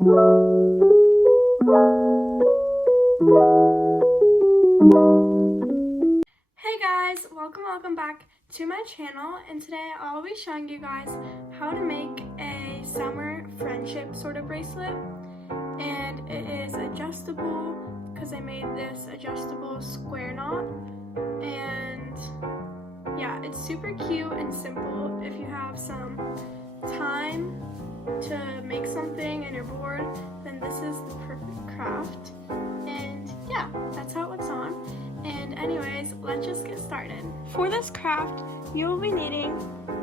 Hey guys, welcome back to my channel, and today I'll be showing you guys how to make a summer friendship sort of bracelet. And it is adjustable because I made this adjustable square knot, and yeah, it's super cute and simple. If you have some time to make something and you're bored, then this is the perfect craft. And yeah, that's how it looks on. And anyways, let's just get started. For this craft, you will be needing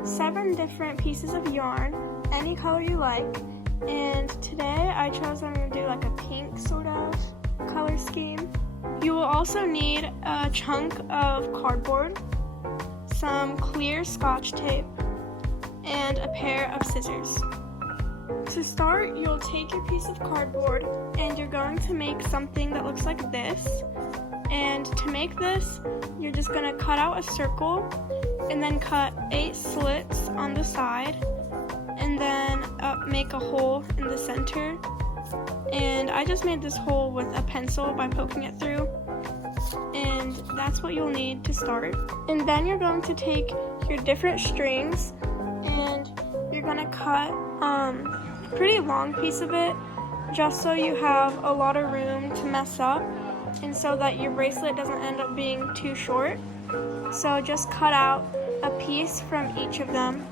7 different pieces of yarn, any color you like. And today I chose I'm going to do like a pink sort of color scheme. You will also need a chunk of cardboard, some clear Scotch tape, and a pair of scissors. To start, you'll take your piece of cardboard and you're going to make something that looks like this. And to make this, you're just going to cut out a circle and then cut 8 slits on the side, and then make a hole in the center. And I just made this hole with a pencil by poking it through, and that's what you'll need to start. And then you're going to take your different strings and you're going to cut a pretty long piece of it, just so you have a lot of room to mess up and so that your bracelet doesn't end up being too short. So just cut out a piece from each of them,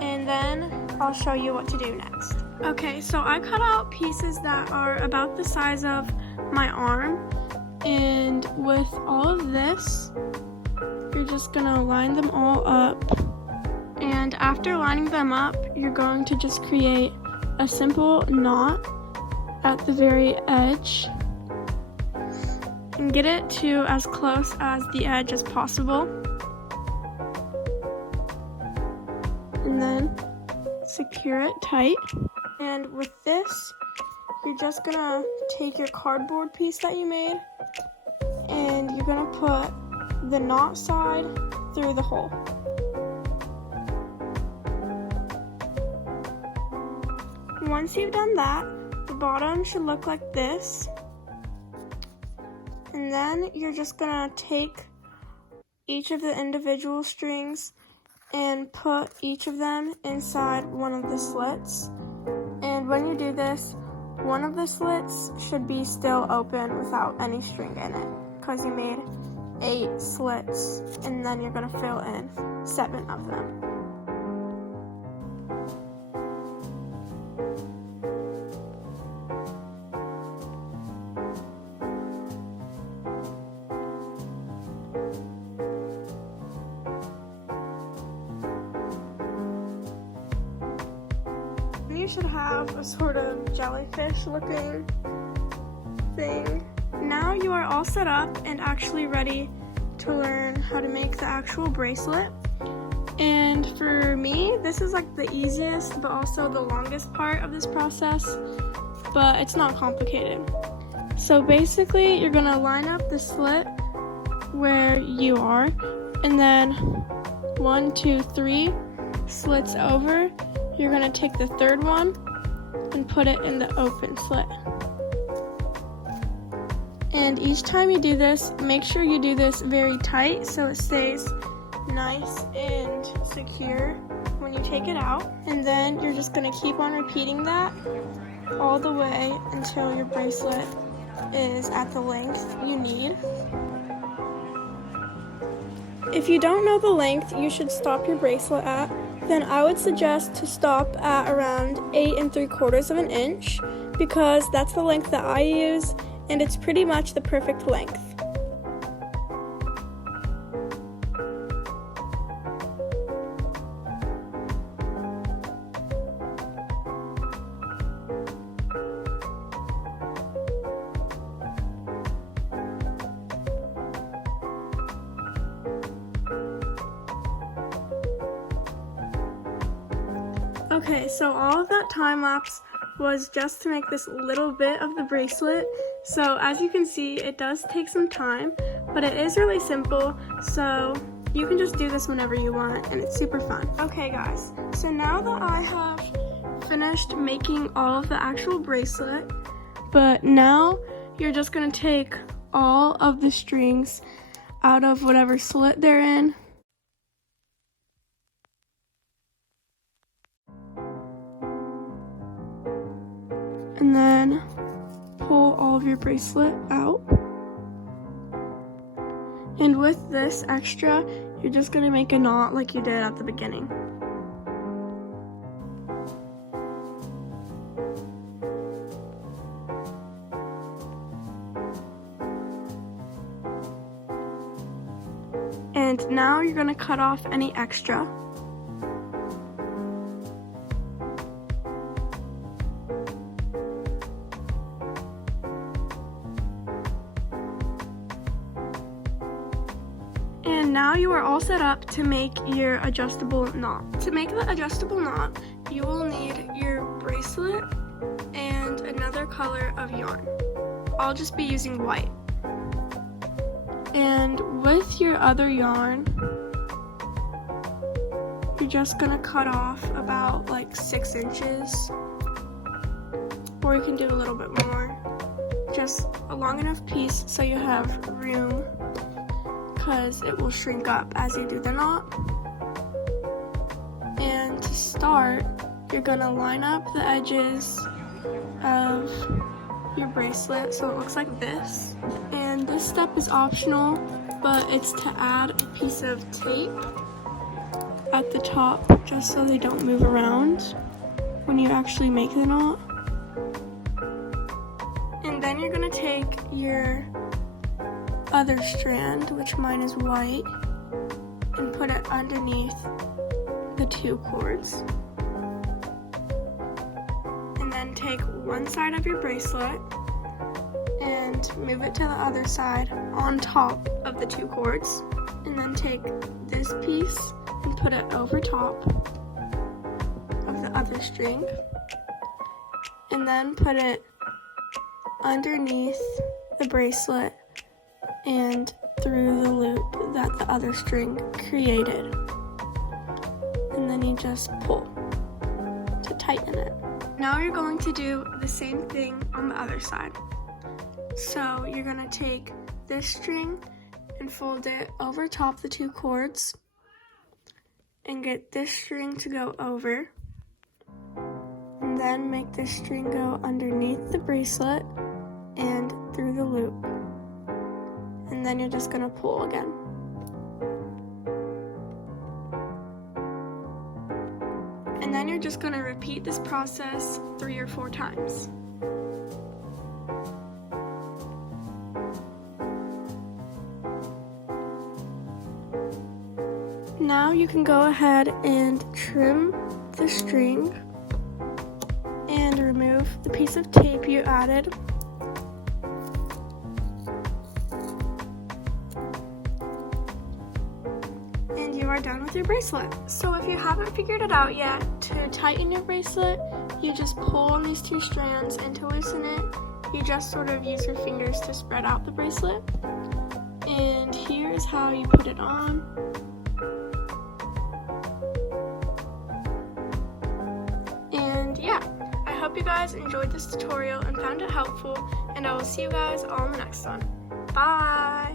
and then I'll show you what to do next. Okay, so I cut out pieces that are about the size of my arm, and with all of this, you're just gonna line them all up. And after lining them up, you're going to just create a simple knot at the very edge and get it to as close as the edge as possible. And then secure it tight. And with this, you're just gonna take your cardboard piece that you made and you're gonna put the knot side through the hole. Once you've done that, the bottom should look like this. And then you're just gonna take each of the individual strings and put each of them inside one of the slits. And when you do this, one of the slits should be still open without any string in it, because you made 8 slits, and then you're gonna fill in 7 of them. You should have a sort of jellyfish looking thing. Now you are all set up and actually ready to learn how to make the actual bracelet. And for me, this is like the easiest but also the longest part of this process, but it's not complicated. So basically, you're gonna line up the slit where you are, and then 1, 2, 3 slits over. You're going to take the third one and put it in the open slit. And each time you do this, make sure you do this very tight so it stays nice and secure when you take it out. And then you're just going to keep on repeating that all the way until your bracelet is at the length you need. If you don't know the length you should stop your bracelet at, then I would suggest to stop at around 8 3/4 of an inch, because that's the length that I use, and it's pretty much the perfect length. Okay, so all of that time lapse was just to make this little bit of the bracelet. So as you can see, it does take some time, but it is really simple, so you can just do this whenever you want, and it's super fun. Okay guys, so now that I have finished making all of the actual bracelet, but now you're just going to take all of the strings out of whatever slit they're in. And then pull all of your bracelet out. And with this extra, you're just going to make a knot like you did at the beginning. And now you're going to cut off any extra. And now you are all set up to make your adjustable knot. To make the adjustable knot, you will need your bracelet and another color of yarn. I'll just be using white. And with your other yarn, you're just gonna cut off about like 6 inches, or you can do a little bit more. Just a long enough piece so you have room, because it will shrink up as you do the knot. And to start, you're gonna line up the edges of your bracelet so it looks like this. And this step is optional, but it's to add a piece of tape at the top just so they don't move around when you actually make the knot. And then you're gonna take your other strand, which mine is white, and put it underneath the 2 cords. And then take one side of your bracelet and move it to the other side on top of the 2 cords. And then take this piece and put it over top of the other string. And then put it underneath the bracelet and through the loop that the other string created. And then you just pull to tighten it. Now you're going to do the same thing on the other side. So you're going to take this string and fold it over top the 2 cords and get this string to go over. And then make this string go underneath the bracelet and through the loop. And then you're just going to pull again. And then you're just going to repeat this process 3 or 4 times. Now you can go ahead and trim the string and remove the piece of tape you added. And you are done with your bracelet. So if you haven't figured it out yet, to tighten your bracelet, you just pull on these 2 strands, and to loosen it, you just sort of use your fingers to spread out the bracelet. And here is how you put it on. And yeah, I hope you guys enjoyed this tutorial and found it helpful, and I will see you guys on the next one. Bye!